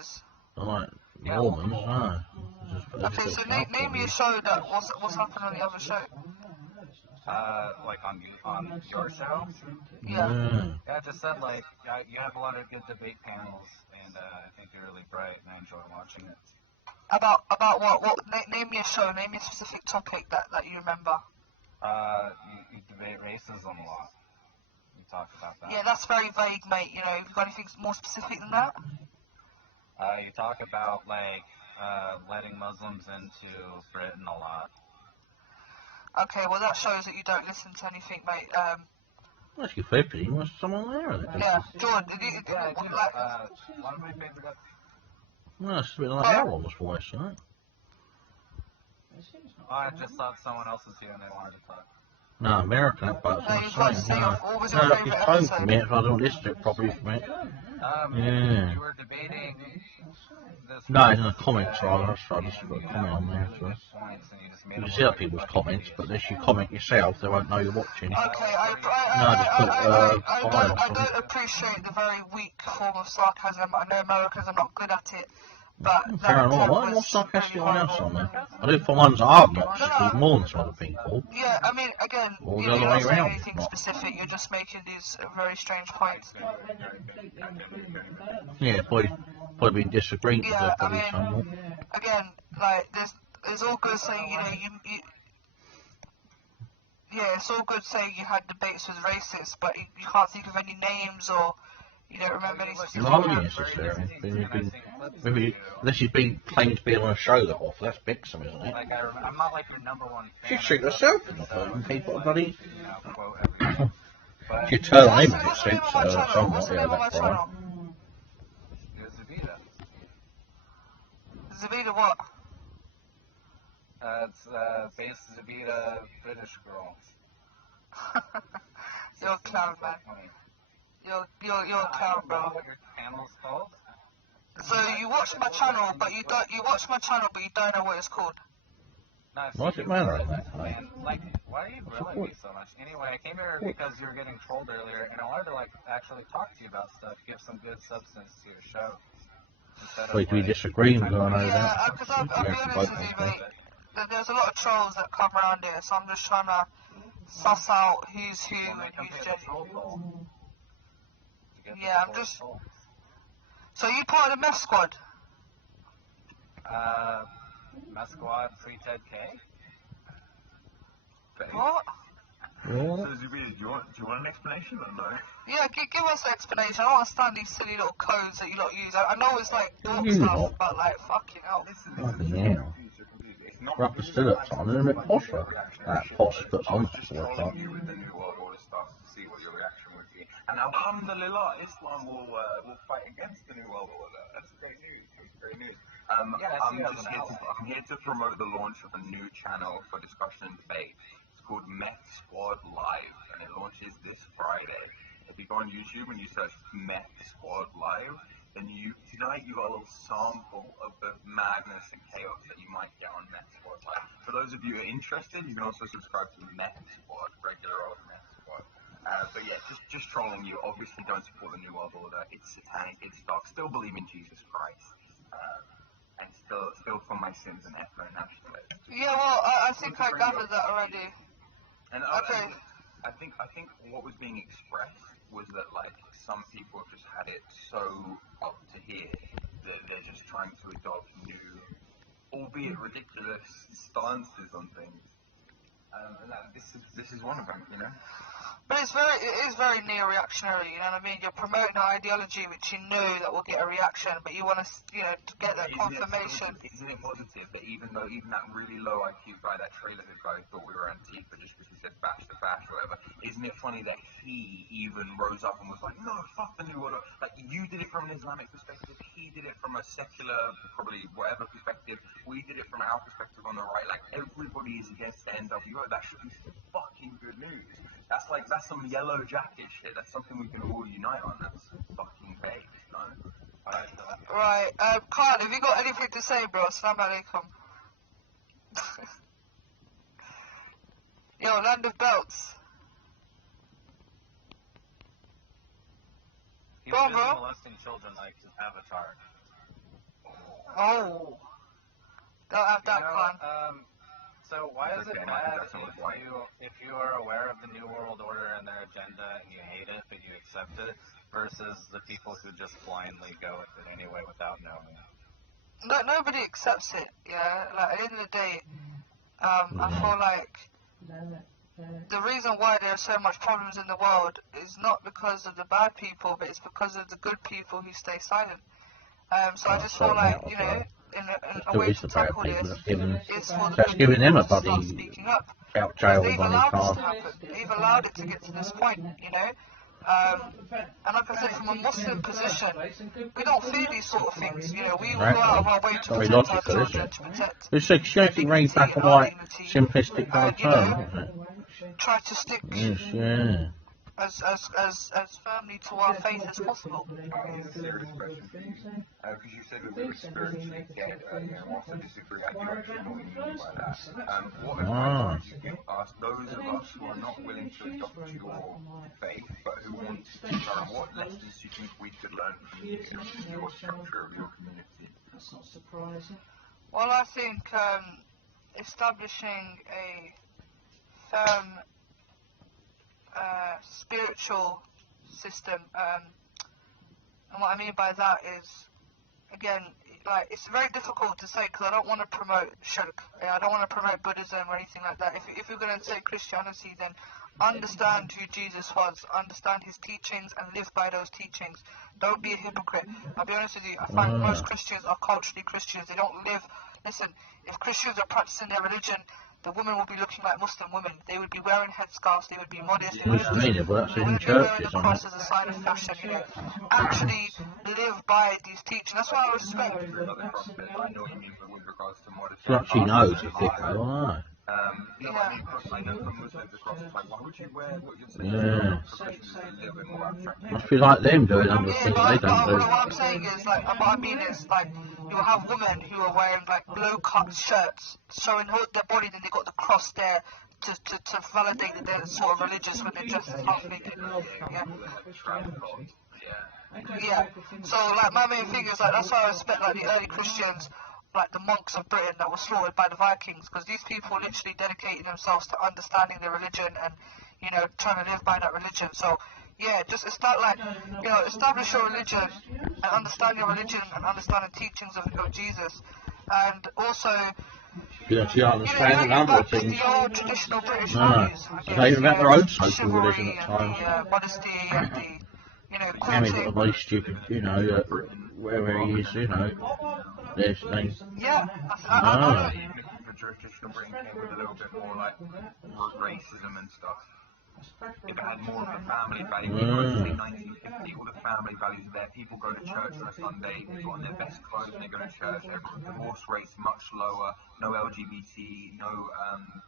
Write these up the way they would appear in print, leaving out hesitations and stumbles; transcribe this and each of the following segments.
shows. Like Mormons, no. Okay, so name me a show that what's happening on the other show. Like on your show? Yeah. Yeah, I just said like you have a lot of good debate panels, and I think you're really bright, and I enjoy watching it. About what? Name me a show. Name me a specific topic that you remember. You debate racism a lot. You talk about that. Yeah, that's very vague, mate. You know, have you got anything more specific than that? You talk about like letting Muslims into Britain a lot. Okay, well that shows that you don't listen to anything, mate. Well, if you're 50, you must someone there. Yeah, Jordan, One of my favorite. Well, it's a bit like Harold's voice, right? Oh, I just thought someone else was here and they wanted to talk. No, American, but it's the same. No, it's home for me if I don't listen to it properly for me. Yeah. You were debating this. No, it's in the comments rather, so I just put a comment on there. So. You can see other people's comments, but unless you comment yourself, they won't know you're watching. Okay, I don't appreciate the very weak form of sarcasm. I know Americans are not good at it. But fair enough. Why more sarcastic on else on there? I do for ones that are obnoxious more than some other people. Yeah, I mean, again, or you're not saying anything specific, you're just making these very strange points. Yeah, probably been disagreeing with her probably somewhat. Again, like, there's all good saying, you know, yeah, it's all good saying you had debates with racists, but you can't think of any names or you don't remember any specific not necessarily. Maybe unless you've been claimed to be on a show that often, that's big, isn't it? Like I'm not like your number one fan. You shoot yourself in the phone, people are bloody. But if you turn on him, it suits somewhat, yeah, that's right. Zoubida. Zoubida what? It's based Zoubida British girl. You're a clown, man. You're a clown, bro. What your channel's called? So you watch my channel, but you don't know what it's called. Nice. What's it matter? Like, why are you grilling me so much? Anyway, I came here because you were getting trolled earlier, and I wanted to like actually talk to you about stuff, give some good substance to your show. Wait, we disagree with her, I know that. Yeah, because I'll be honest with you, mate. There's a lot of trolls that come around here, so I'm just trying to suss out who's who and who's genuine. Yeah, I'm just. So you part of the mess squad? Mess squad, free Ted K. What? So Zoubida, do you want an explanation or no? Yeah, give us an explanation. I don't understand these silly little codes that you lot use. I know it's like dork stuff, but like fucking hell. Yeah. Rapper still at the time, they're a bit posher. That posh puts on that sort of stuff. You with the New World Order stuff to see what your reaction would be. And alhamdulillah, Islam will fight against the New World Order. That's great news. Great news. I'm here to promote the launch of a new channel for discussion and debate. It's called Meth Squad Live, and it launches this Friday. If you go on YouTube and you search Meth Squad Live, then tonight you got a little sample of the madness and chaos that you might get on Meth Squad Live. For those of you who are interested, you can also subscribe to Meth Squad, regular old Meth Squad. But yeah, just trolling you. Obviously, don't support the New World Order. It's satanic. It's dark. Still believe in Jesus Christ. And still for my sins and ethno nationalism. Yeah, well, I think I gathered that already. And Okay. I think what was being expressed was that like some people just had it so up to here that they're just trying to adopt new, albeit ridiculous, stances on things. And this is one of them, you know. But it is very neo-reactionary, you know what I mean? You're promoting an ideology which you know that will get a reaction, but you want to, to get that confirmation. Isn't it positive that even that really low IQ guy, that trailer guy who thought we were Antifa just because he said bash the bash or whatever, isn't it funny that he even rose up and was like, no, fuck the New Order. Like, you did it from an Islamic perspective, he did it from a secular, probably whatever perspective, we did it from our perspective on the right. Like, everybody is against the NWO. That should be fucking good news. That's some yellow jacket shit. That's something we can all unite on. That's fucking base, no? Right, Khan, have you got anything to say, bro? Assalamu alaikum. Yo, Land of Belts. He Go on, was bro. molesting children like his avatar. Oh, don't have that clan. So why is it bad if you are aware of the New World Order and their agenda and you hate it but you accept it, versus the people who just blindly go with it anyway without knowing it? No, nobody accepts it. Yeah, like at the end of the day, I feel like the reason why there are so much problems in the world is not because of the bad people, but it's because of the good people who stay silent. So I just feel like, you know, in a way to tackle this is for the people them a to start bloody speaking up. out Because jail they've money allowed this card. to happen. They've allowed it to get to this point, you know. And like I said, from a Muslim position, we don't fear these sort of things. You know, we will go out of our way to Very protect our logical, isn't children, it? to protect It's like shaking their rain back dignity and and our white, dignity, simplistic and, you term, know, isn't it? try to stick Yes, yeah. as firmly to our faith as possible. It's a serious question for you. Because you said that we were spiritually dead earlier, and also disagree on direction what you mean by that. What advice would you give us, those of us who are not willing to adopt your faith, but who want to teach our, what lessons do you think we could learn from you, your structure of your community? Well, I think establishing a firm spiritual system, and what I mean by that is, again, like, it's very difficult to say because I don't want to promote shirk. I don't want to promote Buddhism or anything like that. If you're going to say Christianity, then understand who Jesus was, understand his teachings, and live by those teachings. Don't be a hypocrite. I'll be honest with you, I find most Christians are culturally Christians. They don't live. Listen, if Christians are practicing their religion, the women will be looking like Muslim women. They would be wearing headscarves. They would be modest. They wouldn't be wearing the cross as a sign of fashion. You know, actually live by these teachings. That's what I respect. I know what you mean with regards to modesty. So she knows if they go, oh. No, I mean, I know some Muslims across the time, why would you wear what you're saying? Yeah. Must be like them doing other things they don't do. What I'm saying is, like, what I mean is, like, you'll have women who are wearing, like, low-cut shirts, showing their body, then they got the cross there to validate that they're sort of religious when they're dressed as half naked. Yeah. So, like, my main thing is, like, that's why I respect, like, the early Christians, like the monks of Britain that were slaughtered by the Vikings, because these people literally dedicated themselves to understanding their religion and, you know, trying to live by that religion. So, yeah, just establish your religion and understand your religion and understand the teachings of Jesus. And also, You actually understand a number of things. the old traditional British No, values. they even about their own social Chivalry religion at times. and the modesty and the, you know, Sammy's got the courting. bloody stupid, you know, wherever he is, you know, there's things. Yeah, Ah. The traditional Britain came with a little bit more like racism and stuff. If it had more of a family value, say 1950, all the family values are there. People go to church on a Sunday, they put on their best clothes and they go to church. Divorce rates much lower, no LGBT, no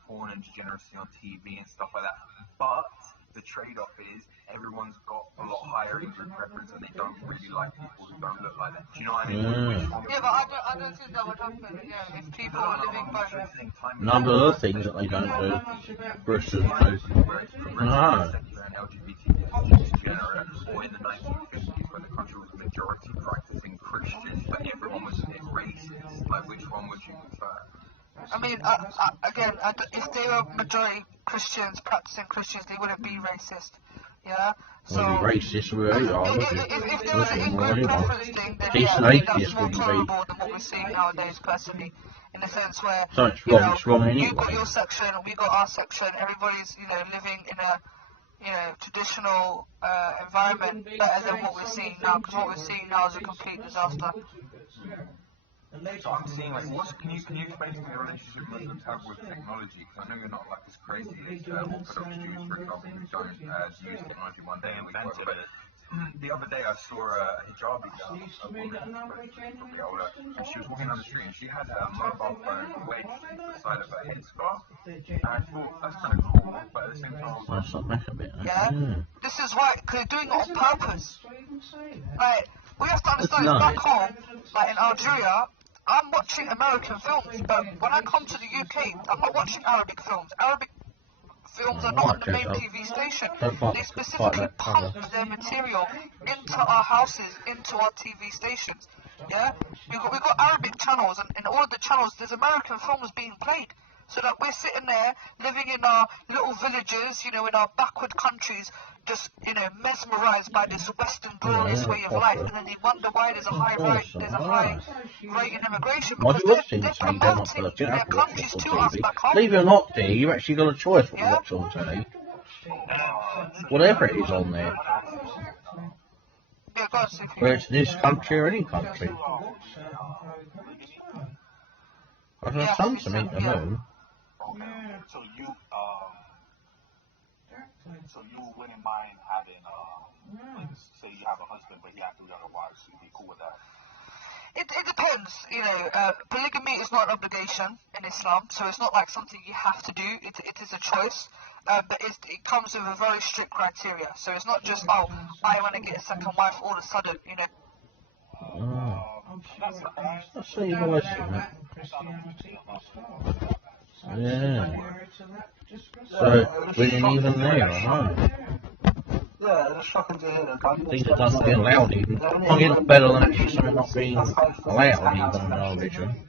porn and degeneracy on TV and stuff like that. But the trade-off is everyone's got a lot higher income preference and they don't really like people who don't look like them. Do you know what I mean? Yeah, but I don't think that would happen again if people are living by Number of other things that they don't do. British do. No. Or in the 1950s when the country was a majority practicing Christians, but everyone was a bit racist. Like, which one would you prefer? I mean, again, if they were majority Christians, practicing Christians, they wouldn't be racist. Yeah? So, Well, racist, we are, if there was an in-group preference thing, then Decent I think atheists that's more wouldn't be. tolerable than what we're seeing nowadays, personally. In the sense where, So it's you wrong, know, it's wrong you anyway. got your section, we got our section, everybody's, you know, living in a, you know, traditional environment better than what we're seeing now, because what we're seeing now is a complete disaster. So I'm seeing, like, can you explain to me the relationship Muslims have with technology? Because I know you're not like as crazy as Orthodox Jews, for example, who don't use technology one day and we go with it. The other day I saw a hijabi girl, a woman, probably older, and she was walking down the street and she had her mobile phone wedged into the side of her headscarf. And I thought, that's kind of cool, but at the same time, That's not back a bit. Yeah? This is why, because they're doing it on purpose. Like, we have to understand, back home, like in Algeria, I'm watching American films, but when I come to the UK, I'm not watching Arabic films. Arabic films are not on the main TV station. They specifically pump their material into our houses, into our TV stations. Yeah, we got Arabic channels, and in all of the channels, there's American films being played. So that we're sitting there, living in our little villages, in our backward countries, just, mesmerized by this Western glorious way of life, and then you wonder why there's a high rate in immigration, Well, because if you watch things they're so you don't want promoting to, you their have to watch countries this to on us TV. back home. Believe it or not, dear, you've actually got a choice what you Yeah. watch on telly. Whatever it is on there. Yeah, go on, Stinky. Whether it's this country or any country. I've had some to meet the moon. So you wouldn't mind having, like, say you have a husband, but you have 3 other wives, so you'd be cool with that? It depends, polygamy is not an obligation in Islam, so it's not like something you have to do, it is a choice, but it comes with a very strict criteria, so it's not just, oh, I want to get a second wife all of a sudden, I see your voice in it. Yeah. So, we ain't even there, huh? Yeah, it's shocking to hear that. Things are done not being allowed even. Not getting better than actually something not being allowed even in our religion.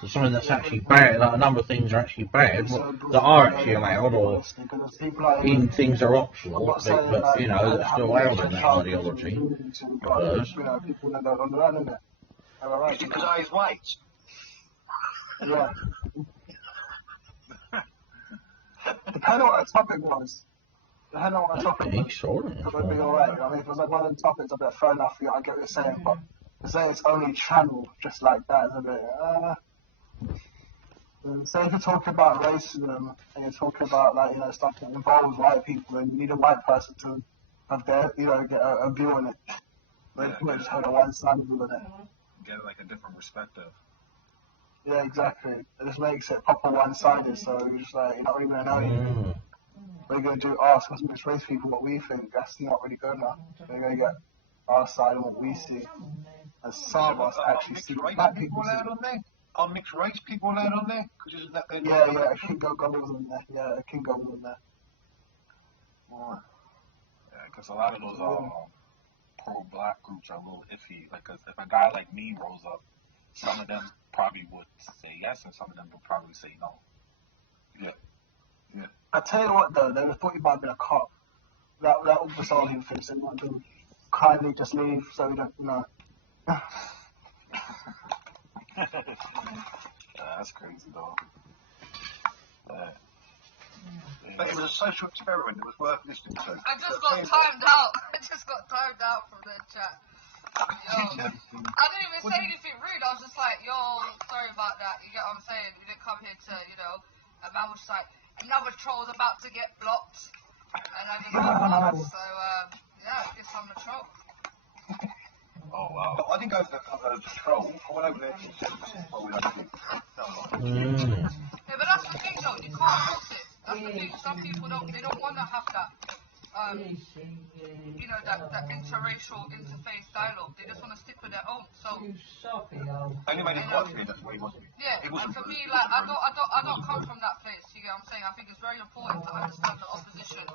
So something that's actually bad, like a number of things are actually bad, that are actually allowed, or even things are optional, but they're still allowed in that ideology. People that don't learn it. Because I was white. Yeah. Depending on what the topic was. Depending on what the topic was. Sure. It would be alright. I mean, if it was like one of the topics, I'd be like, fair enough, I get what you're saying, but to say it's only channel just like that is a bit, so if you're talking about racism and you're talking about stuff that involves white people, and you need a white person to have their get a view on it. Like just have a one-sided view on it. Get like a different perspective. Yeah, exactly. It just makes it proper one-sided, so you're just like, you're not even gonna know anything. We're gonna do ask us mixed race people what we think. That's not really good enough. We're gonna get our side and what we see. And some of us actually see what black people see. Are mixed race people allowed on there? Yeah, a King Government was on there. Yeah, a King Government on there. Yeah, because a lot of those pro-black groups are a little iffy. Like, cause if a guy like me rolls up, some of them probably would say yes, and some of them would probably say no. Yeah. I tell you what, though, they would have thought you might have been a cop. That would be someone who thinks they might do. Kindly just leave, so we don't know. That's crazy, though. But it was a social experiment. It was worth listening to. I just got timed out from the chat. I didn't even say anything rude. I was just like, yo, sorry about that. You get what I'm saying? We didn't come here to, a man was like, another troll's about to get blocked. And I just got blocked. So, I guess I'm a troll. Oh, wow. But I didn't go for the troll. I went over there to Yeah, but that's the thing, though. You can't force it. That's the thing. Some people don't want to have that. That interracial, interfaith dialogue. They just want to stick with their own. So. Anyway, it's quite clear, that's what he was. Yeah, and for me, like, I don't come from that place. You get what I'm saying? I think it's very important to understand the opposition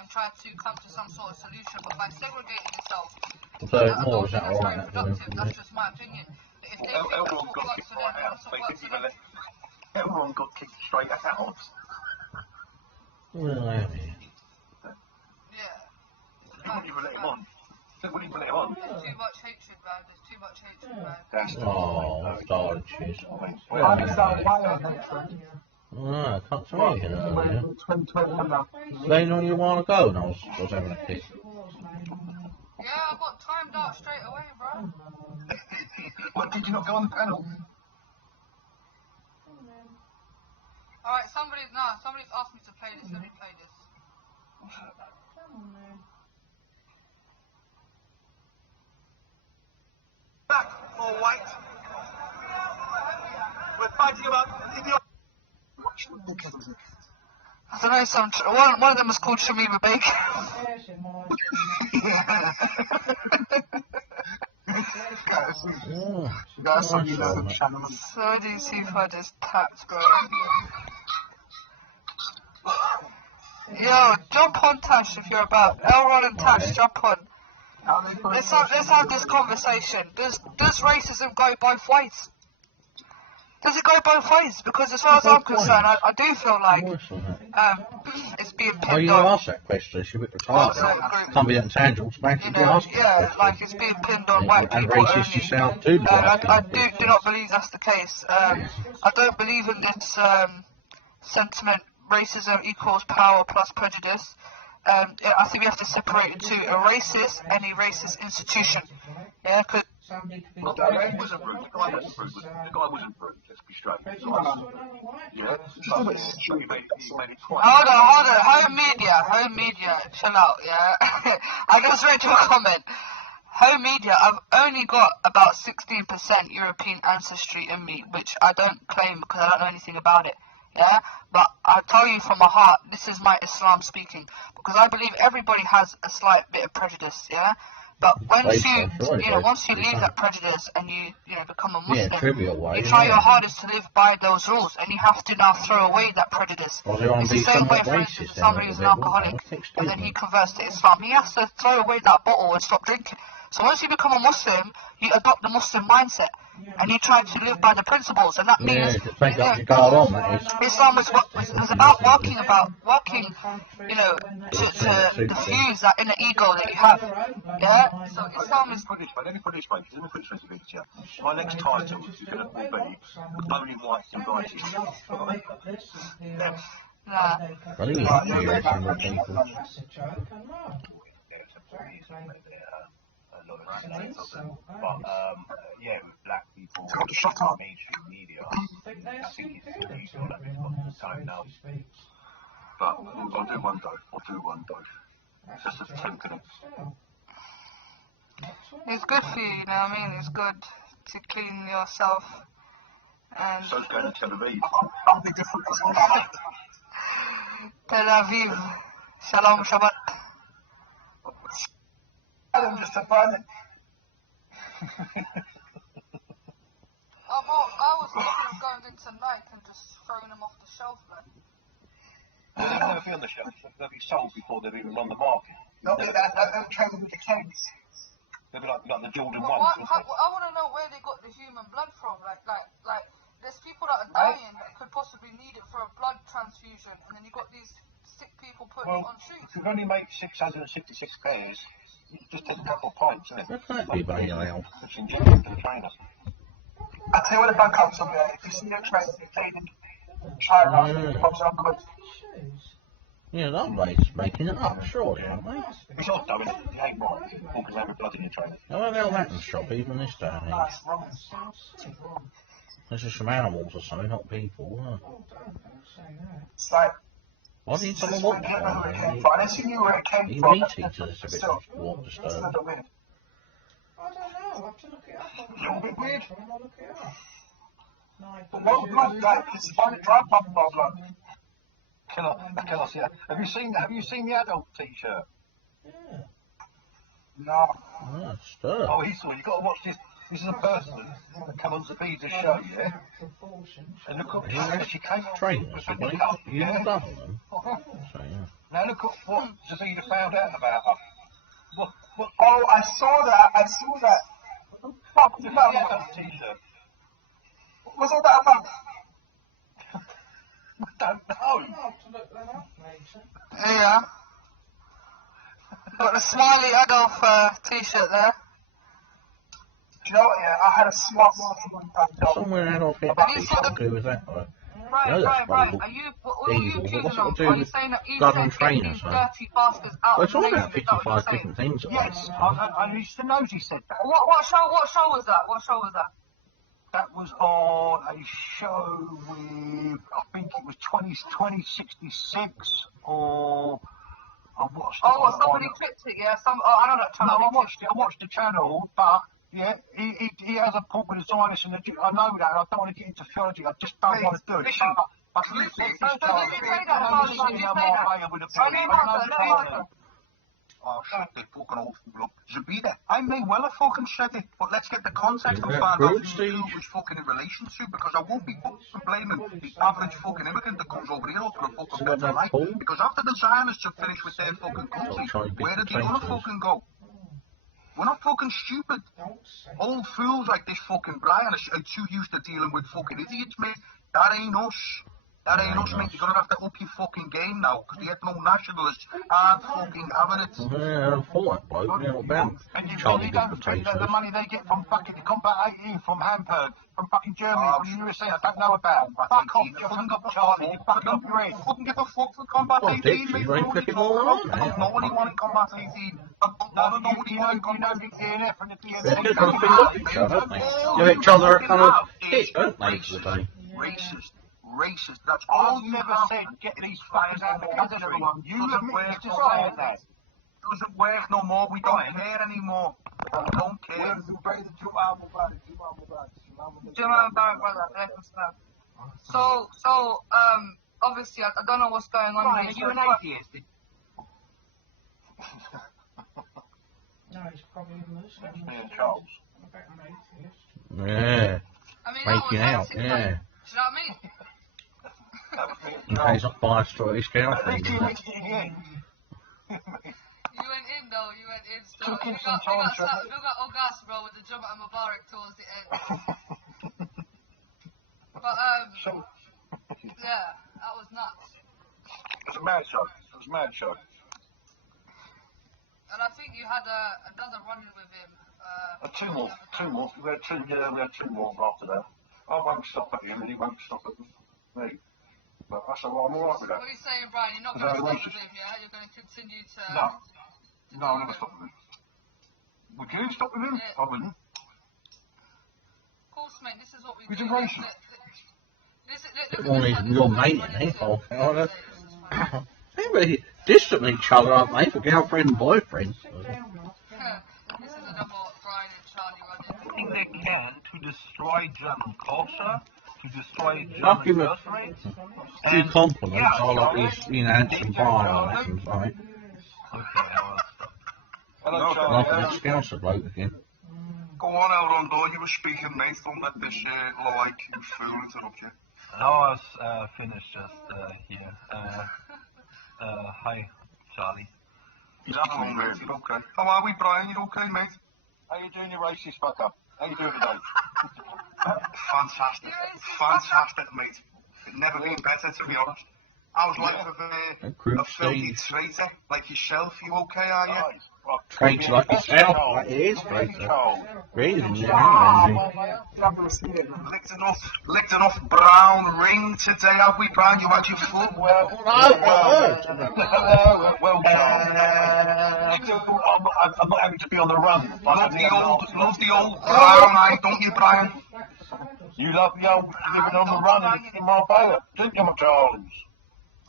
and try to come to some sort of solution. But by segregating yourself, I don't think that's very productive. That's just my opinion. If they think that's what works for them, that's what works for them. Everyone got kicked straight out. Well, I mean. Yeah. They wouldn't even let him on. There's too much hatred, man. There's too much hatred, man. Starches. How does that wire different? I can't say anything earlier. 2021 now. They know you want to go, and I was having a kick. Yeah, I got timed out straight away, bro. What, did you not go on the panel? Alright, somebody's asked me to play this. Let me play this. Black or white? We're fighting about ideology. I don't know, one of them was called Shamima Baker. That's what you know. So do you see if I just tapped, bro? Yo, jump on Tash if you're about. Elron and Tash, jump on. Let's have this conversation. Does racism go both ways? Does it go both ways? Because as far as I'm concerned, I do feel like it's being Well, pinned you on. ask that question, it's a bit retarded. Can't be that intangible, smash it, ask Yeah, like it's being pinned on white and people racist only. yourself too. I do not believe that's the case. I don't believe in this sentiment. Racism equals power plus prejudice. I think we have to separate the two. A racist and a racist institution. Yeah, because Well, the guy wasn't rude. The guy wasn't rude. Let's be straight. Yeah. So he made it twice. hold on. Home media, chill out. Yeah, I just read your comment. Home media, I've only got about 16% European ancestry in me, which I don't claim because I don't know anything about it. Yeah, but I tell you from my heart, this is my Islam speaking, because I believe everybody has a slight bit of prejudice. Yeah. But once you leave that prejudice and you become a Muslim, you try your hardest to live by those rules, and you have to now throw away that prejudice. It's the same way, for instance, somebody who's an alcoholic, and then he converts to Islam. He has to throw away that bottle and stop drinking. So once you become a Muslim, you adopt the Muslim mindset, and you try to live by the principles, and that means Islam was about working, to diffuse that inner ego that you have. Yeah. So Islam is. Let me put it this way. My next title is going to be Only Whites and Rights. Nah. I think it's some more people. But yeah, with black people, mainstream media, I think it's illegal at this point in time now. But I'll do one though. Just as token. It's good for you, you know what I mean? It's good to clean yourself. And So going to Tel Aviv. I'll be different as well. Tel Aviv, Shalom Shabbat. I'm just a burn. I was thinking of going into Nike and just throwing them off the shelf, man. Well, they'll never be on the shelf. They'll be sold before they're even on the market. They'll be that. They'll travel with the tanks. They'll be like the Jordan But ones. I want to know where they got the human blood from. Like, there's people that are dying that could possibly need it for a blood transfusion, and then you got these sick people putting it on shoes. If you only make 666 pairs, you just take a couple of pints, isn't it? That can't be very loud. It's in the trainer. I tell you what, the back comes from there. If you see a trend in cleaning, try it out. It comes out good. Yeah, that place making it up, surely, aren't they? It's odd though, isn't it? It ain't right. All because they have blood in your trainer. How the hell that in shop even this day and age? Nice, wrong. This is some animals or something, not people. Huh? It's like, Why do you tell them I what don't know where it came to from. Unless you knew where it came Even from. meat eaters a bit Still, what it's disturbed. a little weird. I don't know, I'll have to look it up. A little bit weird. I'll look it up. But what blood, like, it's fine, dry pump blood. Can I see that? Have you seen the adult T-shirt? Yeah. No. Ah, disturbed. Oh, you got to watch this. This is a person that came on Zoubida show, yeah? And look at how she came on Trainers, with have the they? cup, You yeah? have done them. Uh-huh. So, yeah. Now look at what Zoubida found out about her. What? Oh, I saw that. What the fuck was The that about? adult T-shirt. What's all that about? I don't know. I'll have to look that up later. Yeah. Got the Smiley Adolf t-shirt there. Do you know what, yeah, I had a smart one time. Somewhere Adolf Hitler Have you something seen to do with that, though. Right. Bible. Are you, what are you Evil, but accusing what's it of? to do Are you with saying that you blood said and get trainers, these man? dirty bastards out Well, of it's all the about nation? Is that what you're 55 saying? different things. Yes, I used to know she said that. What show was that? What show was that? That was on a show with, I think it was 2066 or I watched it. Oh, somebody clipped it, yeah? I know that channel. No, I watched the channel, but yeah, he has a problem with the Zionist, and I know that, and I don't want to get into theology, I just don't want to do it. Listen. But So did you say that, Harley? Did you say that? Oh, shit, they fucking all look. Zoubida, I may well have fucking said it, but let's get the context and find out who it was fucking in relation to, because I won't be fucking blaming the average fucking immigrant that comes over here for a fucking better life. Because after the Zionists have finished with their fucking country, where did they want to fucking go? We're not fucking stupid. Don't say. Old fools like this fucking Brian are too used to dealing with fucking idiots, mate. That ain't us. That ain't us, mate. You're gonna have to up your fucking game now, because the ethno nationalists aren't fucking having it. Yeah, I thought that bloke, yeah, what about And you Charlie really don't Good think that the Potatoes? money they get from fucking the Combat 18, from Hamburg, from fucking Germany, from the USA, I don't know about. Fuck off, you fucking up Charlie, you fucking up your head. Fucking give a fuck for Combat Well, 18, Dixie, mate. they ain't picking all on, I don't know anyone in Combat 18. I don't know anyone in Combat 18. DNF and the They're DNF. just finger up each other, don't they? Give each other a kind of hit, don't they, today? Racist. That's I've all you never have. said get these fuckers out of the country. You Doesn't admit work you just no saying more. that. Doesn't work no more. We don't care anymore. We don't care. So, obviously, I don't know what's going on. Are you an atheist? No, it's probably a Muslim. Yeah, Charles. I bet I'm atheist. Yeah, I mean, making that out, was like, yeah. do you know what I mean? In case I'm biased to his girlfriend, isn't it? You went in though, you went in. So Took him you some got, time, you got August, bro, with the Jumma and Mubarak towards the end. But, yeah, that was nuts. It was a mad show. It was a mad show. And I think you had another run with him. Two more. We had two more after that. I won't stop at him and he won't stop at me. But I said, well, I'm alright with that. What are you saying, Brian? You're not going to stop with him, yeah? You're going to continue to... No, I'm never stop with him. Would you stop with him? Yeah. I wouldn't. Of course, mate, this is what we He's do. a racist. Well, your mate, ain't they? They distant each other, aren't they, for girlfriend and boyfriend? This is another Brian and Charlie running. Everything they can to destroy German culture, to destroy I'll give German it birth rates. a few compliments. I like his, handsome Brian lessons, right? Hello, I Charlie. like that Scouser bloke again. Go on, Elrond, you were speaking, mate. Don't let this like you fool interrupt you. No, I was finished just here. Hi, Charlie. He's absolutely weird. You okay? How are we, Brian? You okay, mate? How you doing, you racist fucker? How you doing today? Fantastic. Fantastic, mate. It never been better, to be honest. I was like a filthy traitor like yourself. You okay, are you? Traits like yourself, like it is, traitor. Really, Licked enough brown ring today, have we, Brian? You had your foot? Well, I'm not having to be on the run. Love the old brown eye, don't you, Brian? You love me living on the run and in my boat. Don't you, Charles?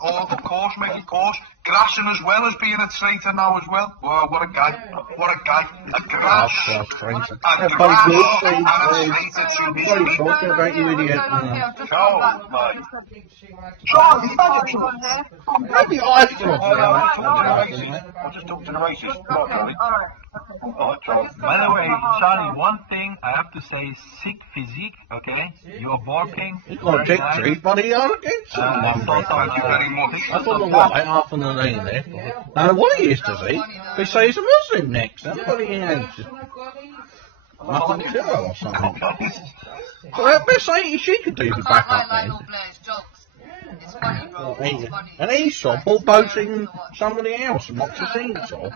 Oh, of course, mate, of course. Grassing as well as being a traitor now as well. Wow, what a guy. What a guy. A grass. A grass. And a traitor to me. What are you talking about, you idiot? Charles, mate. Charlie, here. Maybe I can I just talked to the racist. Alright, Charles. By the way, Charlie, one thing I have to say, sick physique, okay? You're barking. He's got a tick treat, but he ought to get some. Thank you very much. I thought the white half on the knee there. Now, what he is, does he? They say he's a Muslim next. That's what he is. Nothing to do or something. So that best ain't she could do the back up then. It's funny, bro. It's funny. And Esau bullboating somebody else and not just Esau.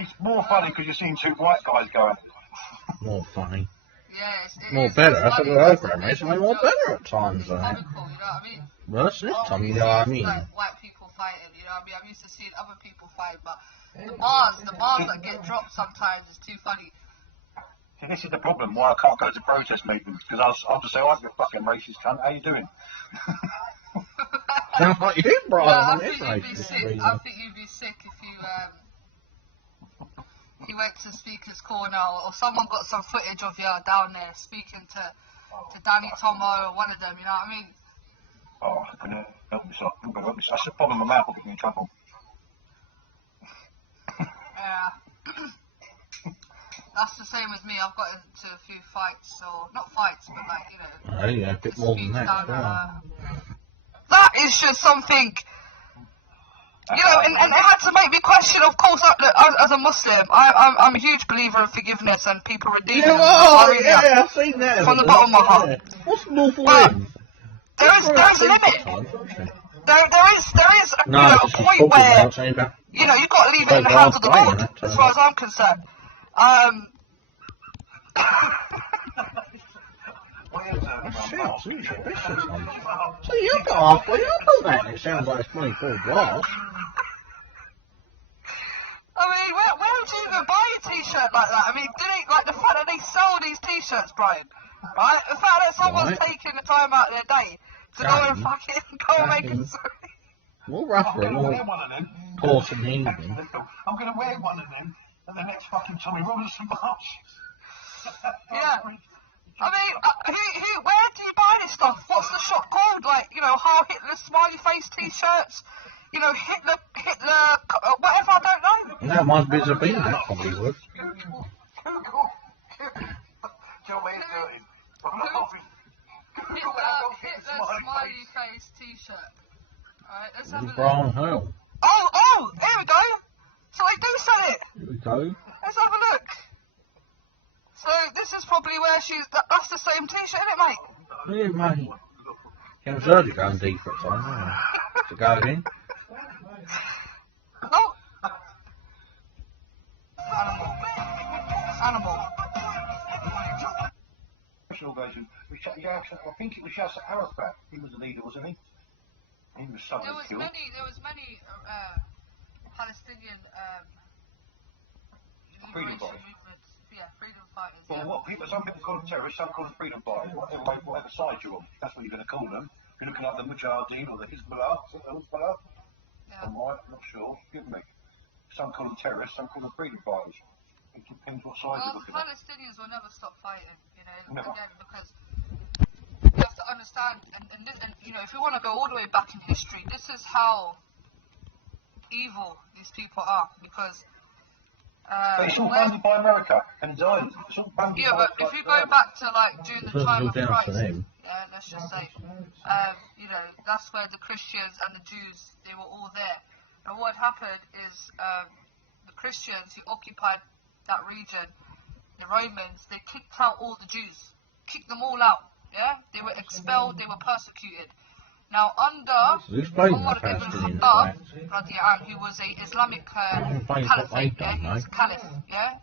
It's more funny because you're seeing two white guys going. More funny. Yeah, More better. That's what the program is. More better at times, though. Comical, you know what I mean? Worse this time, you know what I mean? Like white people fighting, you know what I mean? I'm used to seeing other people fight, but the bars that get dropped sometimes is too funny. See, this is the problem why I can't go to protest meetings because I'll just say, oh, you're a fucking racist cunt. How you doing? Sounds like you, Brian. I think you'd be sick. I think you'd be sick if you went to Speaker's Corner or someone got some footage of you down there speaking to Danny Tomo or one of them. You know what I mean? Oh, I couldn't help myself. That's the problem. My mouth will get me in trouble. Yeah. That's the same as me. I've got into a few fights, or not fights, but like, you know. Oh, yeah, a bit more than that. That is just something You know, and it had to make me question. Of course, as a Muslim, I'm a huge believer in forgiveness and people redeeming. Yeah, I've seen that. From the bottom of my heart. What's lawful But end? there is limit. There is a, No, you know, a she's point talking where about saying about. you know you've got to leave it in the hands of the Lord, as far as I'm concerned. So you got halfway up on that. It sounds like it's 24 glass. I mean, where would you even buy a t-shirt like that? I mean, like the fact that they sell these t-shirts, Brian, right? The fact that someone's taking the time out of their day to go and fucking go and make it. More roughly, more coarse and heaving. I'm going to wear one of them at the next fucking Tommy Robinson march. Yeah. I mean, where do you buy this stuff? What's the shop called? Like, you know, Heil Hitler smiley face t-shirts? You know, Hitler, whatever, I don't know. That might be Zoubida, that probably would. Hitler smiley face t-shirt. Alright, let's have a look. Brown Hurl. Oh, here we go. So they do sell it. Here we go. Let's have a look. So this is probably where that's the same t-shirt, isn't it, mate? Yeah, mate. You haven't heard it going deep at the time, to go in. No. Animal. Version. I think it was Yasser Arafat. He was the leader, wasn't he? He was There was many Palestinian freedom fighters. Yeah, freedom fighters. Well, some people call them terrorists, some call them freedom fighters. Whatever side you're on, that's what you're going to call them. You're looking at the Mujahideen or the Hezbollah. Yeah. I'm not sure. Give me. Some call them terrorists, some call them freedom fighters. It depends what side you're looking at. Palestinians will never stop fighting, you know, Never. again, because you have to understand, and you know, if you want to go all the way back in history, this is how evil these people are, because but it's all funded by America and Zion. yeah, but if you go back to like during the time of Christ, let's just say, you know, that's where the Christians and the Jews, they were all there. And what happened is the Christians who occupied that region, the Romans, they kicked out all the Jews, kicked them all out. Yeah, they were expelled, they were persecuted. Now under Umar ibn Khattab, who was a Islamic caliphate, yeah, he was a caliph, yeah,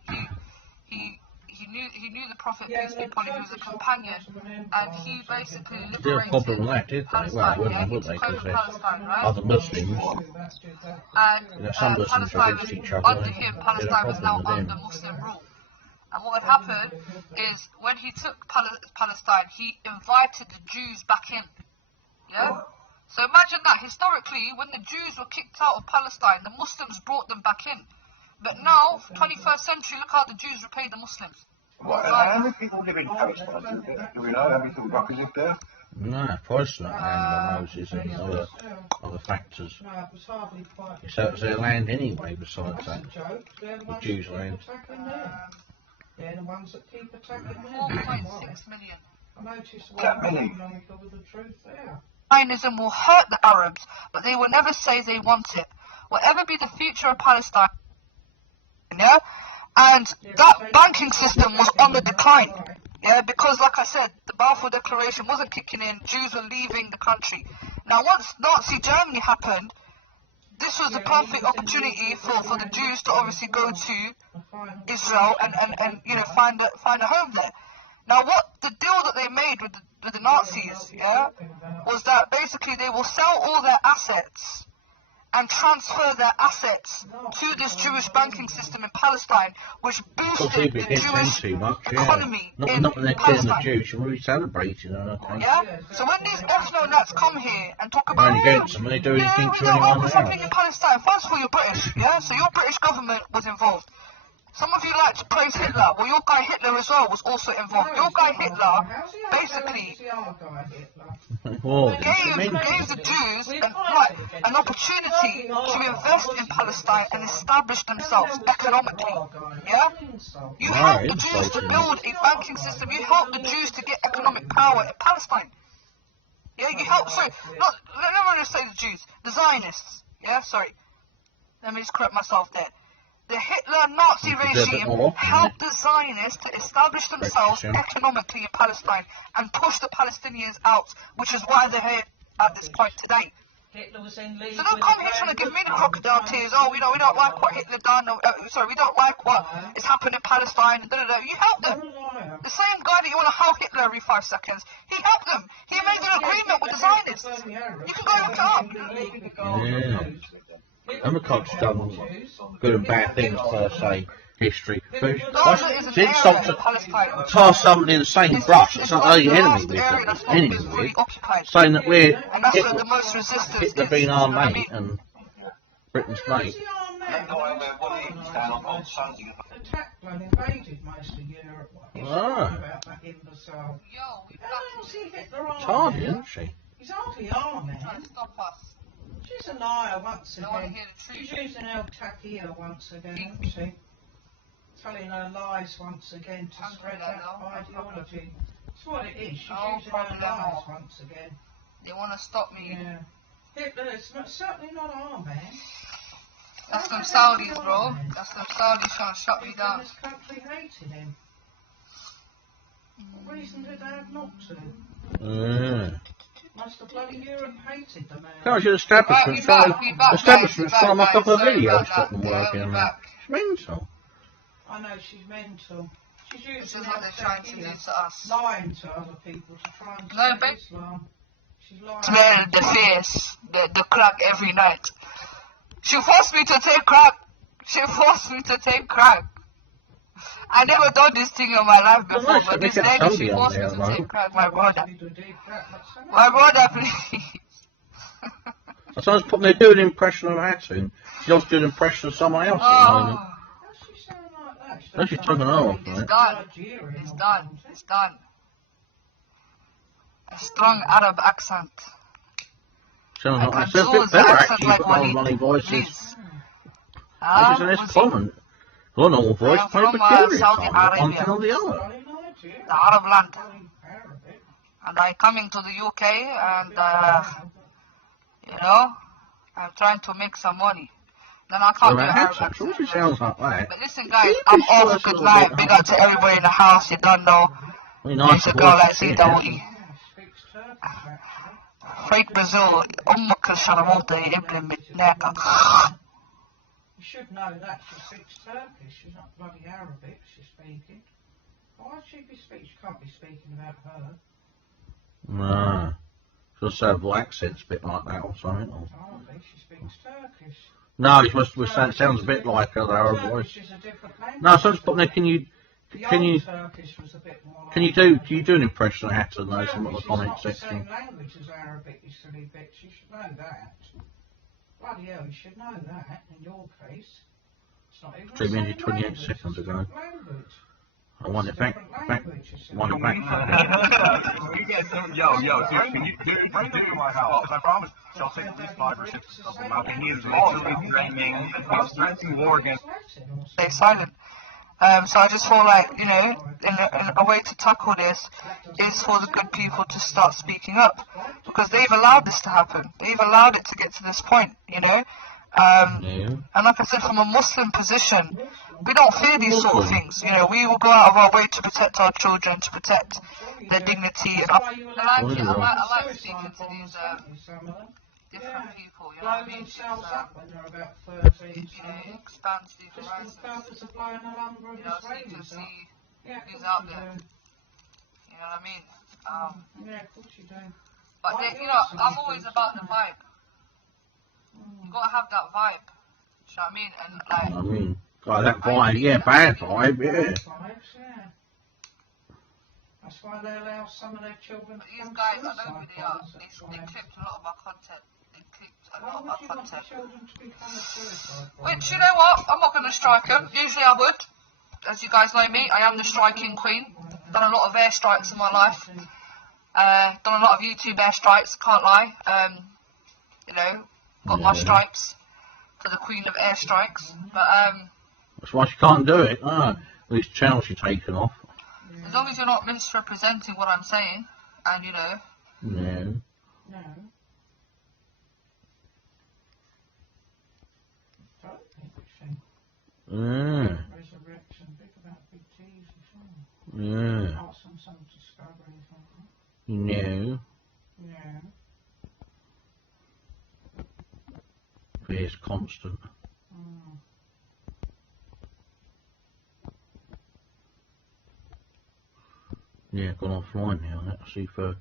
he knew the Prophet, peace be upon him, he was a companion, and he basically liberated Palestine, yeah, he took over Palestine, right? Other Muslims. And Palestine was under him, Palestine was now under Muslim rule. And what had happened is when he took Palestine, he invited the Jews back in. Yeah? So imagine that. Historically, when the Jews were kicked out of Palestine, the Muslims brought them back in. But now, 21st century, look how the Jews repay the Muslims. How many people live in Palestine? Do we know how many people roughly live there? No, Protestant land on Moses and other factors. So it's their land anyway, besides that. The Jews' land. They're the ones that keep attacking them. 4.6 million. I noticed economical with the truth there. Zionism will hurt the Arabs, but they will never say they want it. Whatever be the future of Palestine, yeah? And that banking system was on the decline, yeah, because like I said, the Balfour Declaration wasn't kicking in, Jews were leaving the country. Now once Nazi Germany happened, this was the perfect opportunity for the Jews to obviously go to Israel and you know, find a home there. Now what the deal that they made with the Nazis, yeah, was that basically they will sell all their assets and transfer their assets to this Jewish banking system in Palestine, which boosted the Jewish economy in Palestine. The Jews are really celebrating, I think. Yeah? So when these ethno-nuts come here and talk about they do anything to anyone else. something in Palestine, first of all, you're British, yeah? So your British government was involved. Some of you like to praise Hitler. Well, your guy Hitler as well was also involved. Your guy Hitler basically gave the Jews an opportunity to invest in Palestine and establish themselves economically. Yeah? You helped the Jews to build a banking system. You helped the Jews to get economic power in Palestine. Yeah, you helped, sorry, let me just say the Jews, the Zionists. Yeah, sorry. let me just correct myself there. The Hitler Nazi You could do a bit regime more often, helped the Zionists to establish themselves Correct, yeah. economically in Palestine and push the Palestinians out, which is why they're here at this point today. Hitler was in league So don't with come the here trying to give me the British crocodile tears. Oh, we don't like what Hitler done. Or, sorry, we don't like what is happening in Palestine. Da, da, da. You helped them. The same guy that you want to help Hitler every 5 seconds, he helped them. He made an agreement with the Zionists. You can go look it up. Yeah. Every culture's done good and bad things per se, history. But Gaza is an it's insult area of Palestine. to tar somebody in the same brush. It's not the enemy we're enemy with, saying that we're And that's where the most resistance Hitler is. being our You know what I mate mean? and Britain's mate. Attacked and invaded most of Europe. Ah. About that imbecile. Yo, we I don't see Hitler It's hard, army. isn't she? He's hardly our man. trying to stop us. She's a liar once I want to again. hear the She's truth. using El Takia once again, isn't she? Telling her lies once again to spread that ideology. That's what it is. She's No using her problem. lies once again. They want to stop me. Yeah. Hitler is certainly not our man. That's them Saudis, bro. That's them Saudis trying to shut me People in down. this country hated him. What reason did they have not to? Yeah. Most of bloody Europe hated the man. Gosh, your establishment's Right, trying, we back, establishment's guys, trying to we muck back, up a guys. video Sorry to about stop them that. working Yeah, on we that. back. It's mental. I know she's mental. She's This using is what they're trying to do to us. lying to other people to try and No, spread babe. Islam. She's lying. Smell the face, the crack every night. She forced me to take crack. She forced me to take crack. I never done this thing in my life before, nice but that they this kept lady, somebody she on forced me there, to right? take crack. My brother. My My brother, please. Someone's putting, they're doing an impression of Hatton. She wants to do an impression of someone else at the moment. Oh, No, she's taken her off, it's right? done. It's done. It's done. A strong Arab accent. Sounds I like can it's a do bit the better accent actually, like but Wally. running voices. Please. This is Was he- common. Your normal voice, I'm very from, peculiar. Saudi One Arabia. thing or the other. the Arab land. And I'm coming to the UK and, you know, I'm trying to make some money. Then I So can't do that Arab Hatton, so accent. what she sounds like that. But listen guys, I'm off. Good night. Big up to everybody in the house. You don't know. Very There's nice a girl like voice. Yeah. CWE. Fake Brazil. أمك الشرموطة ابن متناكة. You should know that she speaks Turkish. She's not bloody Arabic. She's speaking. Why would she be speaking? She can't be speaking about her. No. Just her accent's a bit like that or something. Or... Hardly. She speaks Turkish. No, it sounds a bit like her Arab voice. Turkish is a different language. No, so I just put there, can you The can you old Turkish was a bit more can you like do an impression of Hatton though, some of the Turkish is comment not the section? same language as Arabic, you silly bitch. You should know that. Bloody hell, you should know that in your case. It's not even 2 the same minutes, 28 language, seconds it's a ago. different language. I want it It's a back, different back, language, you silly want it back. Yo, dude, can you bring this to my house? I promise she'll take this five or six of them out. And he's also claiming he's threatening war against. Stay silent. So I just feel like, you know, in a way to tackle this is for the good people to start speaking up, because they've allowed this to happen. They've allowed it to get to this point, you know. Yeah. And like I said, from a Muslim position, we don't fear these sort of things. You know, we will go out of our way to protect our children, to protect their dignity. And I like speaking to these different people. You know what I mean? Themselves up when they're about 13. You know, it expands the Just for the horizons. purpose of blowing the lumber of You know, so you Israelis can up. see Yeah, of who's course out you there. do. You know what I mean? Yeah, of course you do. But they, you know, I'm always about the vibe. You gotta have that vibe. Do you know what I mean? And like, I mean, got that vibe, yeah, bad vibe, yeah. Vibes, yeah. That's why they allow some of their children but to these become guys, I know suicide who they are. bombers, They that's why. clipped a lot of our content. They clipped a Why lot of would our you want the content. children to become a suicide bomber? Which, you know what? I'm not gonna strike them. Usually I would. As you guys know me, I am the striking queen. Done a lot of airstrikes in my life. Done a lot of YouTube airstrikes, can't lie. You know, got my stripes for the queen of airstrikes. But That's why she can't do it. These channels she's taken off. as long as you're not misrepresenting what I'm saying, and you know, Yeah. No. Told Resurrection, big about big T's and things. Arts and some discoveries, aren't No. they? Yeah. It's constant. Yeah, gone offline now. Let's see for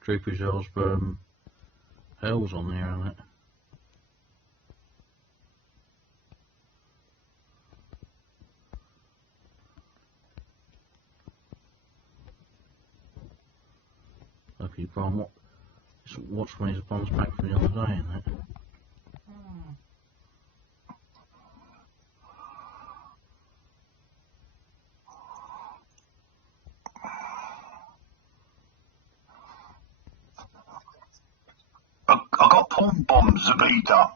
Troopers Hell's Hell's on there and that. Lucky from watch when his bombs back from the other day and that. I got porn bombs, Zoubida.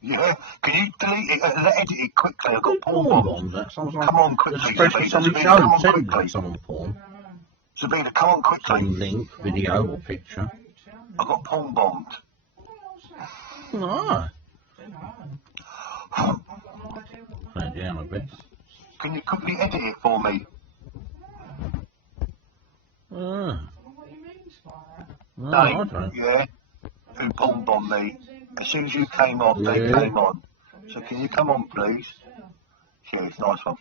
Yeah, can you delete it? Edit it quickly. I got porn bombs. That sounds like come on quickly, especially Zoubida. somebody Zoubida, showed come on said quickly. someone porn. Zoubida, come on quickly. Some link, video or picture. I got porn bombed. No. Don't Turn it down a bit. Can you quickly edit it for me? Ah. What he means by that? No, I don't. Yeah, who porn bombed me. As soon as you came on, they Yeah. came on. So can you come on, please? Cheers, nice one.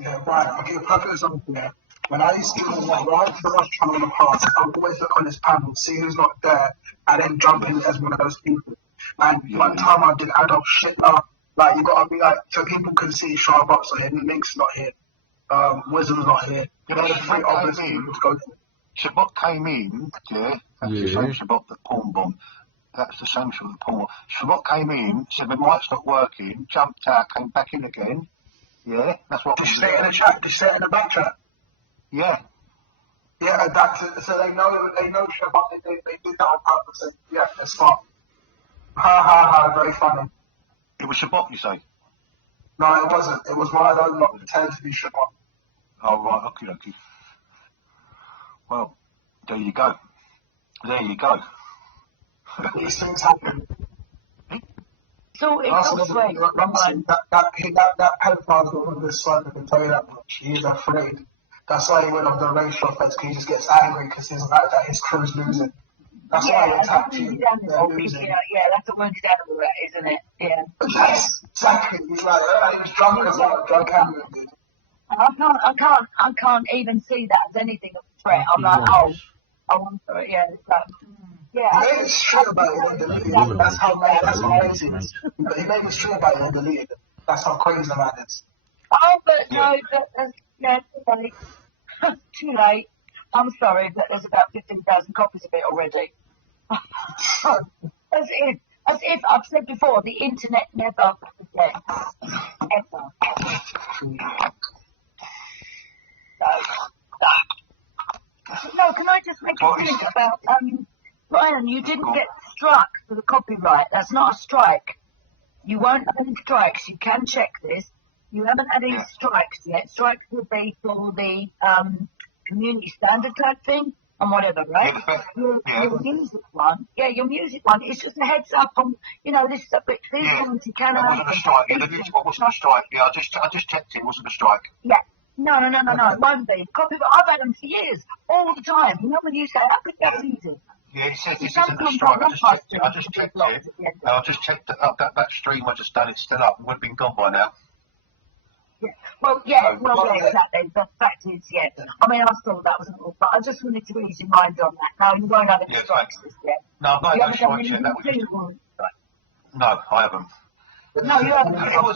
Yeah, right. I'll give you a perfect example there. When I used to do like right for the rush channel in the past, I would always look on this panel, see who's not there, and then jump in as one of those people. And one time I did adult shit now. Like you gotta be like so people can see Sharbox not here, Link's not here, Wisdom's not here. You know, the three obvious people to go to. Shabbat came in, yeah, that's the same Shabbat that porn bombed. That's the same sort of porn. Shabbat came in, said the mic's not working, jumped out, came back in again. Yeah, that's what. Just say it in the chat, just say it in the back chat. Yeah. Yeah, that's it. So they know Shabbat, they did that on purpose. And yeah, that's smart. Ha ha ha, very funny. It was Shabbat, you say? No, it wasn't. It was one of those not pretend to be Shabbat. Oh, right, okay. Well, there you go. There you go. These things happen. So it Also, was like, that pedophile's got one of his son, I can tell you that much. He is afraid. That's why he went off the racial offense, because he just gets angry because he's like that his crew's losing. That's why he attacked you. They're losing. yeah, that's a wounded animal, isn't it? Yeah. Yes, exactly. He's like, he was drunk as well, drunk angry, dude. I can't even see that as anything of a threat. I'm like, oh, I'm sorry, yeah, yeah. He made me straight about it and deleted it. That's how lazy it is. He made me straight about it and deleted it. That's how crazy the man is. Oh, but no, yeah, too late. Too late. I'm sorry, but there's about 15,000 copies of it already. As if I've said before, the internet never forgets. Ever. No, can I just make a point about, Ryan, you didn't get struck for the copyright. That's not a strike. You won't have any strikes. You can check this. You haven't had any strikes yet. Strikes would be for the community standard type thing and whatever, right? Your music one, your music one, it's just a heads up on, this subject. These things you can It wasn't a strike. It wasn't a strike. Yeah, I just checked it. It wasn't a strike. Yeah. No, it won't be. Copyright, I've had them for years, all the time. You know when you say, I could that easy. Yeah, it says this isn't a strike. I just checked it. I just checked that stream I just done. It's still up. It would have been gone by now. Yeah. Well, exactly. The fact is, I mean, I thought that was all, but I just wanted to ease your mind on that. No, you won't have any strikes this yet. No, I've not had no strikes yet. No, I haven't. No, you haven't. Well,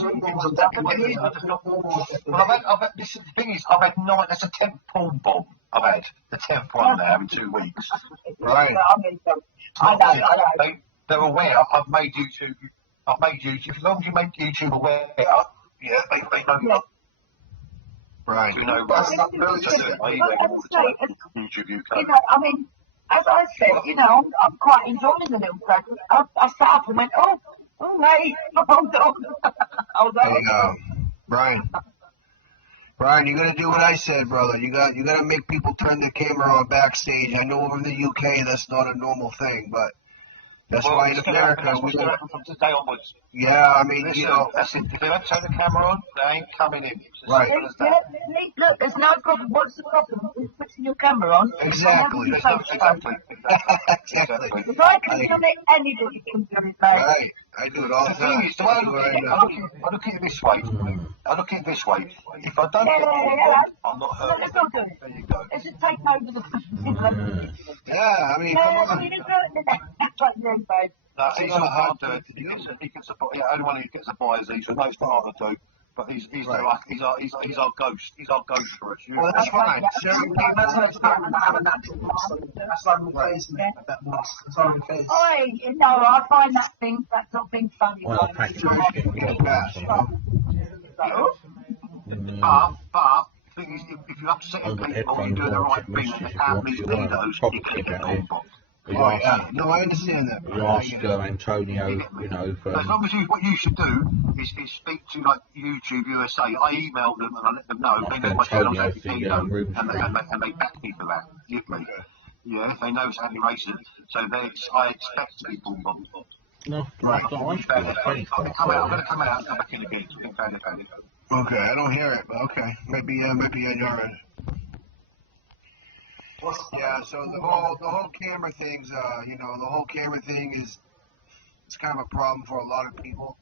this the thing is, I've had 9. That's the 10th porn bomb I've had. The 10th one now in 2 weeks. Right. I know. They're aware. I've made YouTube. As long as you make YouTube aware, they know. Right. You know, YouTube UK. I mean, as I said, I'm quite enjoying the little program. I sat up and went, oh, mate, hold on. Brian, you gotta do what I said, brother. You gotta make people turn the camera on backstage. I know over in the UK that's not a normal thing, but That's why in America we don't. From today onwards. Yeah, I mean, Listen, you know. listen, if they don't turn the camera on, they ain't coming in. It's as Right. simple as Yeah, that. look, there's no problem. What's the problem with putting your camera on? Exactly. There's no, exactly. Exactly. If I can do it, anybody can do it, mate. Right. I do it all the The thing time. is, the way I Right look at it this way. I look at it this way. If I don't Yeah, get yeah, people, yeah. I'm not No, hurting let's them. not do it. There you go. Let's just take over the people. Yeah, I mean, No, come no, on. you just do it. That's right, then, babe. No, It's he's not not a hard hard to. thing to do. He gets a boy. Yeah, only one who gets a boy is he. So no, it's not hard to do. But he's Right. like he's our ghost. He's our ghost for us. Well, that's fine. So, that's how it's not going to have a natural muscle. That's not going to phase me. That muscle. That's not going to phase. Oi, you know, I find that sort of thing funny. Well, the fact that he's getting rid of So, But the thing is, if you upset I've got people and headphones you do the on, right check thing, messages you if you have want these to. Well, videos, probably you get check the out here. box. Right, yeah. No, I understand that. You ask Antonio, you know, But as long as what you should do is speak to like YouTube USA. I emailed them and I let them know. They know my channel's Antonio, actually the Ruben and they back me for that. Give me. Yeah, they know it's Andy Racing, so I expect to be pulled on. No, that's not I'm ice cream. It's very going to come out and come back in again. Okay, I don't hear it, but okay. Maybe I know it. Yeah, so the whole camera thing's, you know, the whole camera thing is, it's kind of a problem for a lot of people.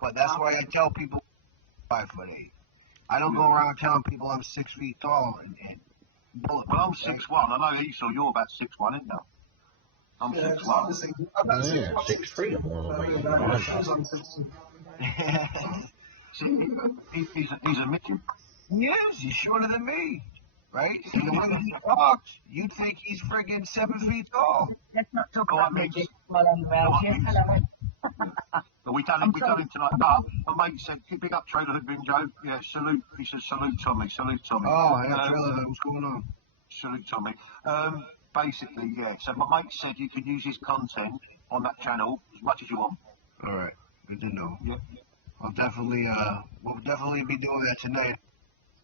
But that's why I tell people 5'8". I don't go around telling people I'm 6 feet tall and Well, I'm 6'1". I know Esau, you're about 6'1", isn't you? I'm 6'1". Yeah, 6'3" or more than me. He's a midget. yes, he's shorter than me, right? And the way he walks, you'd think he's friggin' 7 feet tall. let's not talk Oh, about that makes- midgets while I'm around here. But we done it tonight. But my mate said, big up trailer hood bin Joe. Yeah, salute. He said, salute Tommy. Oh, yeah, trailer, what's going on? Salute Tommy. Basically, yeah. So my mate said you can use his content on that channel as much as you want. All right, good to know. Yeah. We'll definitely be doing that tonight.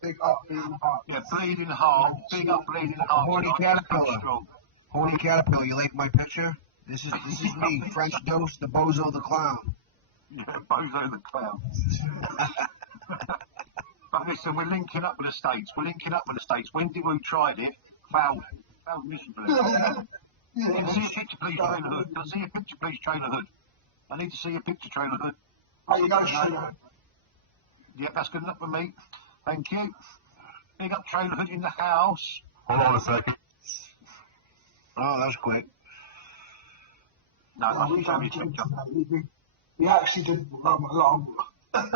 Big up, big up. Yeah, bleeding heart. Big up, bleeding heart. Horny tonight. caterpillar. Strong. Horny Caterpillar, you like my picture? This is me, French Dose, the Bozo the Clown. Yeah, Bozo the Clown. But listen, we're linking up with the States. When Diwu tried it, failed miserably. Can I see a picture, please, Trailer Hood? Can I see a picture, please, Trailer Hood? I need to see a picture, Trailer Hood. Oh, you go sugar. Yeah, that's good enough for me. Thank you. Big up Trailer Hood in the house. Hold on a second. Oh, that's quick. No, Oh, that's only picture. We actually did a lot. That's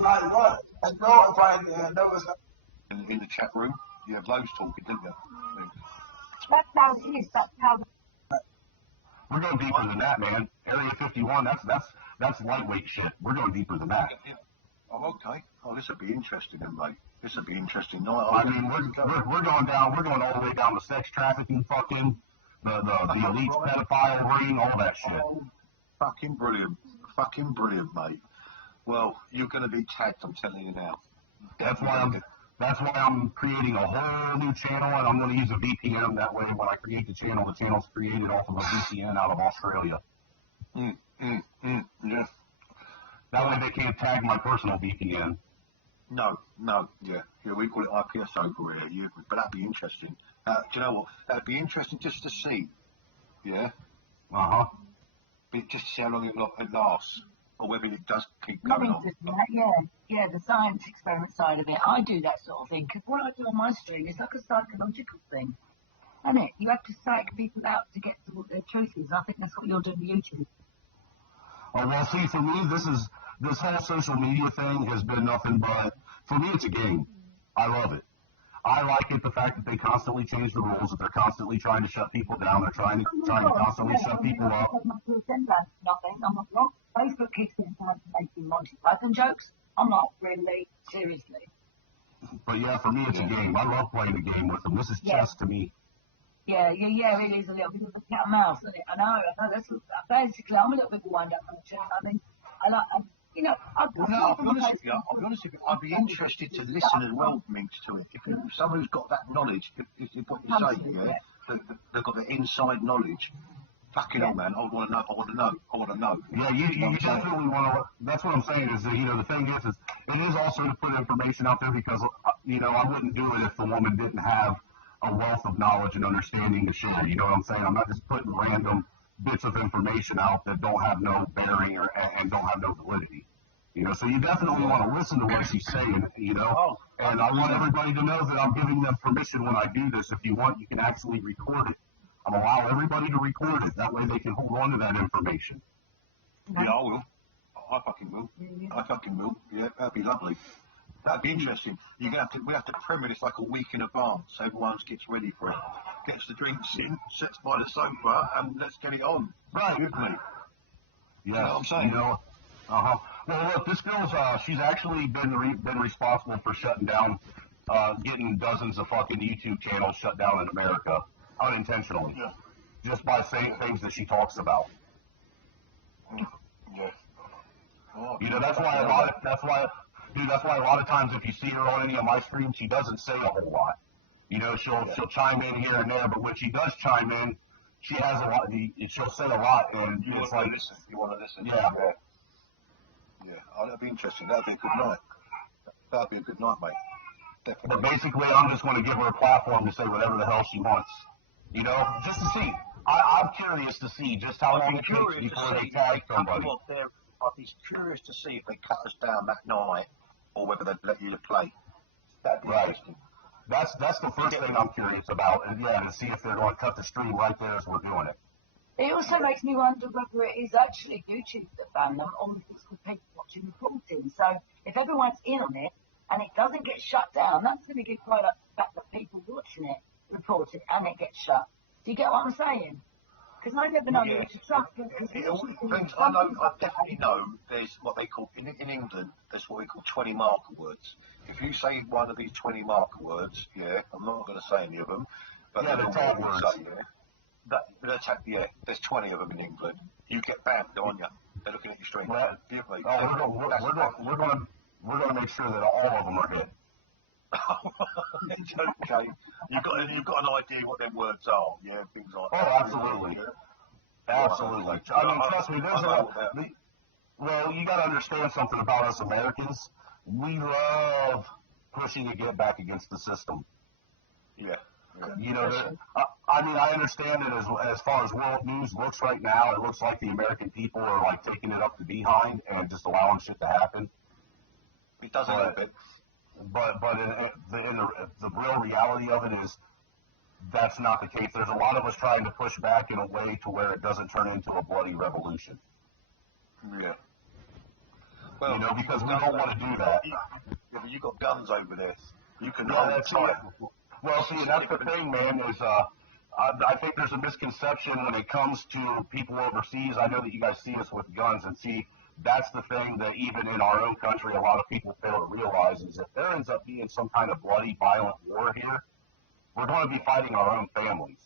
like what? And no one find there was In the chat room, you have loads talking, didn't you? That's how it is. That's how. We're going deeper than that, man. Area 51, that's lightweight shit. We're going deeper than that. Oh, okay. Oh, this would be interesting, then, mate. This would be interesting. No, I mean, we're going all the way down to sex trafficking, fucking, the elite pedophile ring, all that shit. Fucking brilliant, mate. Well, you're going to be tagged, I'm telling you now. That's why I'm creating a whole new channel, and I'm going to use a VPN. That way, when I create the channel's created off of a VPN out of Australia. Yeah. That way, they can't tag my personal VPN. No, yeah. We call it IPS over here, but that'd be interesting. Do you know what? That'd be interesting just to see. Yeah? Just to see how long it lasts, or whether it does keep going on. Yeah, the science experiment side of it. I do that sort of thing because what I do on my stream is like a psychological thing, isn't it? You have to psych people out to get to what their truth is. I think that's what you're doing with YouTube. Oh, well, see, for me, this whole social media thing has been nothing but, for me, it's a game. I love it. I like it, the fact that they constantly change the rules, that they're constantly trying to shut people down, they're trying to constantly shut people up. Nothing, I'm not wrong. Facebook keeps me trying to make me Monty Python jokes. I'm not really, seriously. But yeah, for me, it's a game. I love playing the game with them. This is chess to me. Yeah, it is a little bit of a cat and mouse, isn't it? I know, that's basically, I'm a little bit wind up on the chat. I mean, I like, I'll be honest with you. I'd be interested to listen as well, Minx, to it. If someone who's got that knowledge, if what you say, they've got the inside knowledge, Fucking hell, man. I want to know. Yeah, you definitely want to. That's what I'm saying is that, the thing is it is also to put information out there because, I wouldn't do it if the woman didn't have a wealth of knowledge and understanding to share. You know what I'm saying? I'm not just putting random bits of information out that don't have no bearing and don't have no validity. So you definitely want to listen to what she's saying, and I want everybody to know that I'm giving them permission when I do this. If you want, you can actually record it. I'm allow everybody to record it. That way they can hold on to that information. Yeah, I will. I fucking will. Yeah, that'd be lovely. That'd be interesting. We have to premiere this like a week in advance. So everyone gets ready for it. Gets the drinks in, sits by the sofa, and let's get it on. Right, quickly. Yeah, you know what I'm saying? Well, look, this girl's, she's actually been responsible for shutting down, getting dozens of fucking YouTube channels shut down in America, unintentionally. Yeah. Just by saying things that she talks about. Yeah. Oh, that's why a lot of times if you see her on any of my streams, she doesn't say a whole lot. She'll chime in here and there, but when she does chime in, she has a lot. She'll say a lot, and it's like, you want to listen. Yeah. That'd be interesting. That'd be a good night. That'd be a good night, mate. Definitely. But basically, I'm just going to give her a platform to say whatever the hell she wants. Just to see. I'm curious to see just how long it takes before they tag somebody. I'd be curious to see if they cut us down that night, or whether they'd let you play. That'd be interesting. That's the first thing I'm curious about, and to see if they're going to cut the stream right there as we're doing it. It also makes me wonder whether it is actually YouTube that banned them, or if it's the people watching reporting. So if everyone's in on it and it doesn't get shut down, that's going to give quite a fact that people watching it report it and it gets shut. Do you get what I'm saying? Because I never know who to trust. I definitely know there's what they call, in England, there's what we call 20 marker words. If you say one of these 20 marker words, I'm not going to say any of them, but they're the tag words. There's 20 of them in England. You get banned, don't you? They're looking at your stream. We're going to make sure that all of them are good. Okay. You've got an idea what their words are, things like that. Oh, absolutely. Absolutely. I mean, trust me, well, you got to understand something about us Americans. We love pushing to get back against the system. Yeah. I understand it as far as world news looks right now. It looks like the American people are like taking it up the behind and just allowing shit to happen. It does a little bit. But the real reality of it is that's not the case. There's a lot of us trying to push back in a way to where it doesn't turn into a bloody revolution. Yeah. Well, because we don't want to do that. Yeah, but you got guns over there. You can. Yeah, that's right. Well, see, that's the thing, man. Is I think there's a misconception when it comes to people overseas. I know that you guys see us with guns, and see, that's the thing that even in our own country, a lot of people fail to realize is if there ends up being some kind of bloody, violent war here, we're going to be fighting our own families.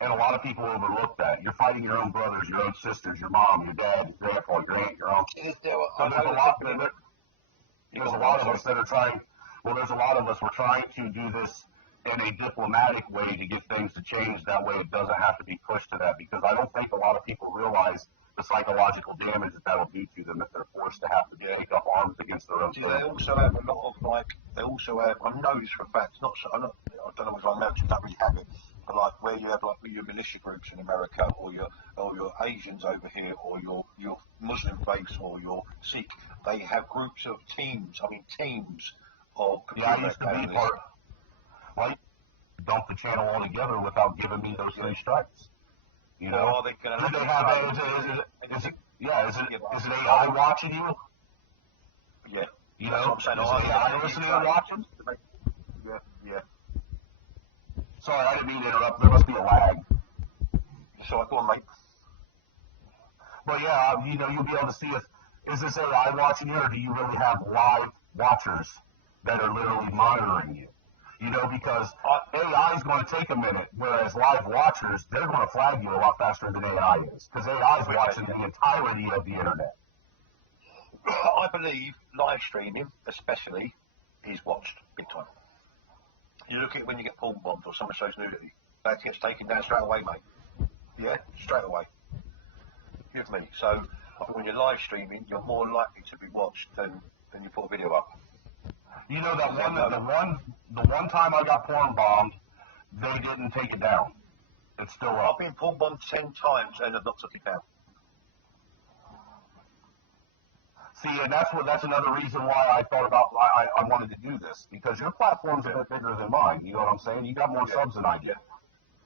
And a lot of people overlook that. You're fighting your own brothers, your own sisters, your mom, your dad, your grandpa, your aunt, your uncle. So there's a lot of us that are trying. Well, there's a lot of us. We're trying to do this in a diplomatic way to get things to change. That way, it doesn't have to be pushed to that. Because I don't think a lot of people realize the psychological damage that'll do to them if they're forced to have to take up arms against their own. They also have a lot of I know this for a fact. I don't know if Americans don't really have it. But like where you have like your militia groups in America, or your Asians over here, or your Muslim faiths, or your Sikh, they have groups of teams. Teams of. Yeah, I used to be part. Like, dump the channel altogether without giving me those 3 strikes. Do they have? Is it AI watching you? Yeah. Is AI listening and watching? Yeah. Sorry, I didn't mean to interrupt. There must be a lag. So I go on, mate. But yeah, you'll be able to see is this AI watching you, or do you really have live watchers that are literally monitoring you? Because AI is going to take a minute, whereas live watchers, they're going to flag you a lot faster than AI is, because AI is watching the entirety of the internet. I believe live streaming, especially, is watched big time. You look at when you get porn bombed or someone shows nudity, that gets taken down straight away, mate. Yeah, straight away. Give me. So I think when you're live streaming, you're more likely to be watched than you put a video up. You know that the one time I got porn bombed, they didn't take it down. It's still up. I've been porn bombed 10 times and I've not took it down. See, and that's another reason why I thought about I wanted to do this, because your platform's a bit bigger than mine. You know what I'm saying? You got more subs than I do.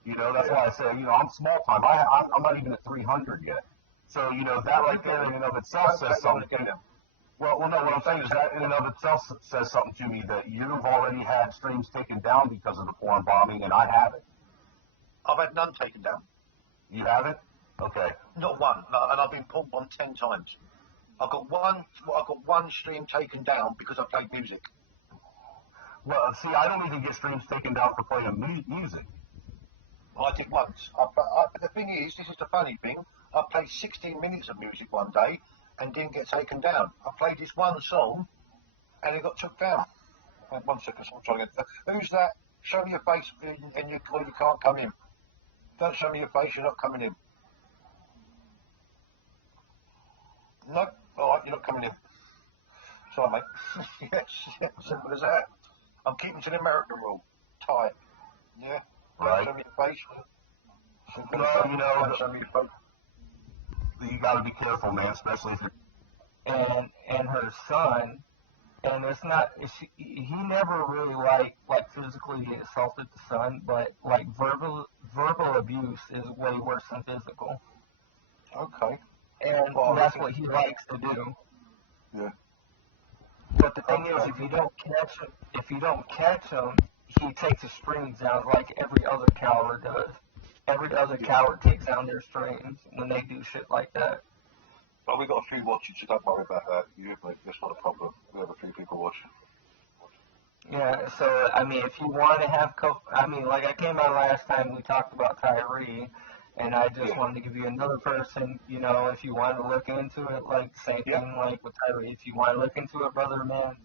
You know, that's why I say, you know, I'm small time. I'm not even at 300 yet. So, you know, that right there in and of itself says something to me. Well, no, what I'm saying is that in and of itself says something to me that you've already had streams taken down because of the porn bombing, and I haven't. I've had none taken down. You haven't? Okay. Not one. No, and I've been porn bombed 10 times. I've got one stream taken down because I played music. Well, see, I don't even get streams taken down for playing music. I did once. The thing is, this is the funny thing, I played 16 minutes of music one day and didn't get taken down. I played this one song and it got took down. Wait, 1 second, I'm trying to get... Who's that? Show me your face and you can't come in. Don't show me your face, you're not coming in. No? Alright, you're not coming in. Sorry, mate. Yes, simple as that. I'm keeping to the American rule. Tight. Yeah? Right. Show me your face. Well, you know, you gotta be careful, man, especially if you're... And her son, and it's not, he never really like physically assaulted the son, but like verbal abuse is way worse than physical. Okay. And that's what he likes to do. Yeah. But the thing is, if you don't catch him, he takes his streams down like every other coward does. Every other coward takes down their streams when they do shit like that. But we got a few watching, so don't worry about that. That's not a problem. We have a few people watching. Yeah, so, I mean, if you want to have, like I came out last time, we talked about Tyree, and I just wanted to give you another person, you know, if you want to look into it, like, same thing like with Tyree. If you want to look into it, brother, man,